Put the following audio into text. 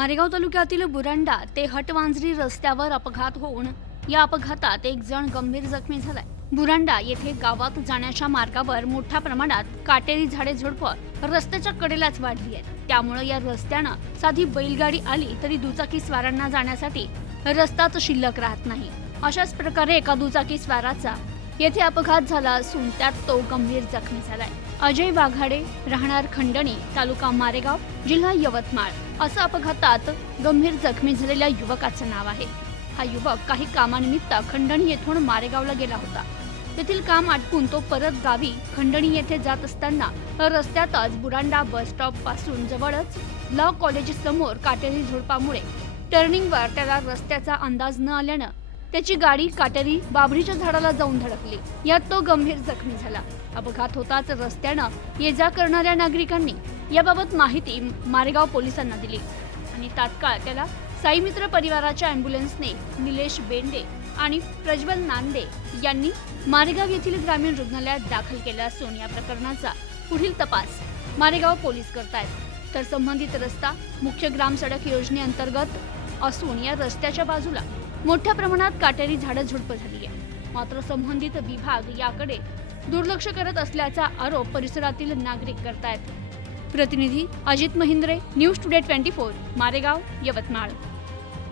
मारेगाव तालुक्यातील बुरंडा ते हटवांजरी रस्त्यावर अपघात होऊन या अपघातात एक जण गंभीर जखमी झालाय. बुरंडा येथे गावात जाण्याच्या मार्गावर मोठ्या प्रमाणात काटेरी झाडे झुडपं रस्त्याच्या कडेलाच वाढली आहेत. त्यामुळे या रस्त्यानं साधी बैलगाडी आली तरी दुचाकी स्वारांना जाण्यासाठी रस्ताच शिल्लक राहत नाही. अशाच प्रकारे एका दुचाकी स्वाराचा येथे अपघात झाला असून त्यात तो गंभीर जखमी झालाय. अजय वाघाडे राहणार खंडणी तालुका मारेगाव जिल्हा यवतमाळ. असं अपघातात गंभीर जखमी झालेल्या युवकाचं नाव आहे. हा युवक काही कामानिमित्त खंडणी येथून मारेगावला गेला होता. तेथील काम आटपून तो परत गावी खंडणी येथे जात असताना रस्त्यातच बुरांडा बस स्टॉपपासून जवळच लॉ कॉलेज समोर काटेरी झुडपामुळे टर्निंगवर त्याला रस्त्याचा अंदाज न आल्यानं त्याची गाडी काटेरी बाबरीच्या झाडाला जाऊन धडकली. यात तो गंभीर जखमी झाला. अपघात होताच रस्त्यानं ये जा करणाऱ्या नागरिकांनी याबाबत माहिती मारेगाव पोलिसांना दिली. आणि तात्काळ त्याला साईमित्र परिवाराच्या अँब्युलन्सने निलेश बेंडे आणि प्रज्वल नांदे यांनी मारेगाव येथील ग्रामीण रुग्णालयात दाखल केलं असून या प्रकरणाचा पुढील तपास मारेगाव पोलीस करतायत. तर संबंधित रस्ता मुख्य ग्राम सडक योजनेअंतर्गत असून या रस्त्याच्या बाजूला मोठ्या प्रमाणात काटेरी झाडं झुडपं झाली आहे मात्र संबंधित विभाग याकडे दुर्लक्ष करत असल्याचा आरोप परिसरातील नागरिक करतायत. प्रतिनिधी Ajit Mahindre news today twenty four Maregaon Yavatmal.